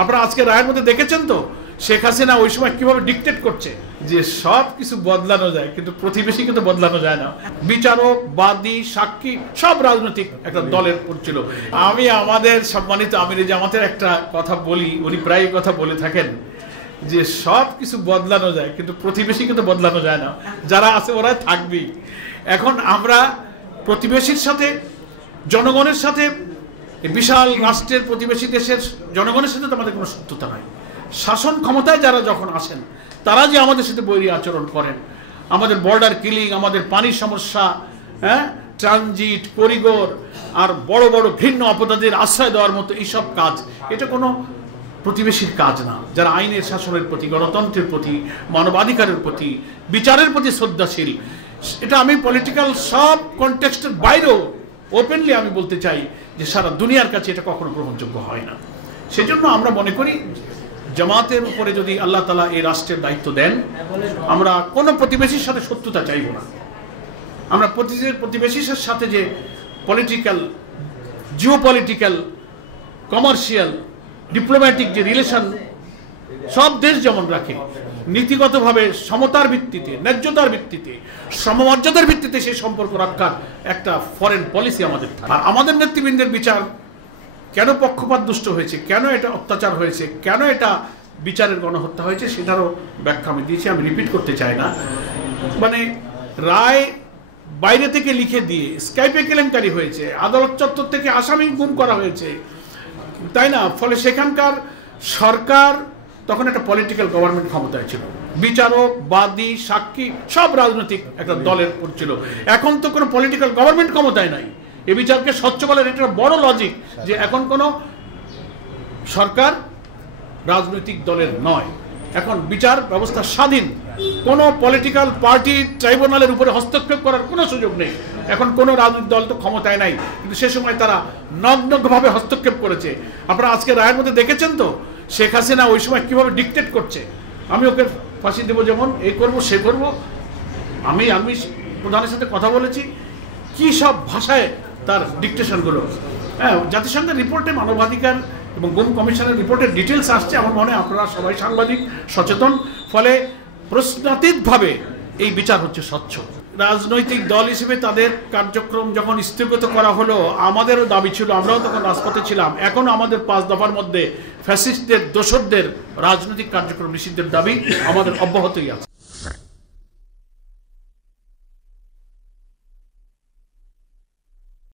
আপনারা আজকে রায়ের মধ্যে দেখেছেন তো শেখ হাসিনা ওই সময় কিভাবে ডিক্টেট করছে যে সব কিছু বদলানো যায় কিন্তু প্রতিবেশী কিন্তু বদলানো যায় না। বিচারক, বাদী, সাক্ষী সব রাজনৈতিক একটা দলের ছিল। আমি আমাদের সম্মানিত আমিরে জামাতের একটা কথা বলি, উনি প্রায় কথা বলে থাকেন যে সব কিছু বদলানো যায় কিন্তু প্রতিবেশী কিন্তু বদলানো যায় না, যারা আছে ওরা থাকবেই। এখন আমরা প্রতিবেশীর সাথে, জনগণের সাথে, বিশাল রাষ্ট্রের প্রতিবেশী দেশের জনগণের সাথে তো আমাদের কোনো শত্রুতা নাই। শাসন ক্ষমতায় যারা যখন আসেন তারা যে আমাদের সাথে বৈরী আচরণ করেন, আমাদের বর্ডার কিলিং, আমাদের পানির সমস্যা, ট্রানজিট, করিডোর আর বড় বড় ঘৃণ্য অপরাধীর আশ্রয় দেওয়ার মতো এইসব কাজ, এটা কোনো প্রতিবেশীর কাজ না। যারা আইনের শাসনের প্রতি, গণতন্ত্রের প্রতি, মানবাধিকারের প্রতি, বিচারের প্রতি শ্রদ্ধাশীল, এটা আমি পলিটিক্যাল সব কনটেক্সটের বাইরেও ওপেনলি আমি বলতে চাই যে সারা দুনিয়ার কাছে এটা কখনো গ্রহণযোগ্য হয় না। সেজন্য আমরা মনে করি জামাতের উপরে যদি আল্লাহ তাআলা এই রাষ্ট্রের দায়িত্ব দেন, আমরা কোনো প্রতিবেশীর সাথে শত্রুতা চাইব না। আমরা প্রতিবেশীর সাথে যে পলিটিক্যাল, জিওপলিটিক্যাল, কমার্শিয়াল, ডিপ্লোম্যাটিক যে রিলেশন সব দেশ যেমন রাখে, নীতিগতভাবে সমতার ভিত্তিতে, ন্যায্যতার ভিত্তিতে, সমমর্যাদার ভিত্তিতে সেই সম্পর্ক রক্ষার একটা ফরেন পলিসি আমাদের। আর আমাদের নেতৃবৃন্দের বিচার কেন পক্ষপাত দুষ্ট হয়েছে, কেন এটা অত্যাচার হয়েছে, কেন এটা বিচারের গণহত্যা হয়েছে, সেটারও ব্যাখ্যা আমি দিয়েছি, আমি রিপিট করতে চাই না। মানে রায় বাইরে থেকে লিখে দিয়ে স্কাইপে কেলেঙ্কারি হয়েছে, আদালত চত্বর থেকে আসামি গুম করা হয়েছে, তাই না? ফলে সেখানকার সরকার তখন একটা পলিটিক্যাল গভর্নমেন্ট ক্ষমতায় ছিল, বিচারক, বাদী, সাক্ষী সব রাজনৈতিক একটা দলের ছিল। এখন তো কোনো পলিটিক্যাল গভর্নমেন্ট ক্ষমতায় নাই। এই বিচারকে স্বচ্ছ বলার এটা বড় লজিক যে এখন কোনো সরকার রাজনৈতিক দলের নয়, এখন বিচার ব্যবস্থা স্বাধীন, কোনো পলিটিক্যাল পার্টি ট্রাইব্যুনালের উপরে হস্তক্ষেপ করার কোনো সুযোগ নেই। এখন কোনো রাজনৈতিক দল তো ক্ষমতায় নাই, কিন্তু সে সময় তারা নগ্নভাবে হস্তক্ষেপ করেছে। আপনারা আজকে রায়ের মধ্যে দেখেছেন তো শেখ হাসিনা ওই সময় কিভাবে ডিক্টেট করছে, আমি ওকে ফাঁসি দেবো, যেমন এই করব সে করব। আমি প্রধানের সাথে কথা বলেছি, কি সব ভাষায় তার ডিকটেশনগুলো। জাতিসংঘের রিপোর্টে মানবাধিকার এবং গুম কমিশনের রিপোর্টের ডিটেলস আসছে। আমার মনে হয় আপনারা সবাই সাংবাদিক সচেতন, ফলে প্রশ্নাতীতভাবে এই বিচার হচ্ছে স্বচ্ছ। রাজনৈতিক দল হিসেবে তাদের কার্যক্রম যখন স্থগিত করা হলো, আমাদেরও দাবি ছিল, আমরাও তখন রাজপথে ছিলাম। এখন আমাদের 5 দফার মধ্যে ফ্যাসিস্টদের, দোসরদের রাজনৈতিক কার্যক্রম নিষিদ্ধের দাবি আমাদের অব্যাহতই আছে।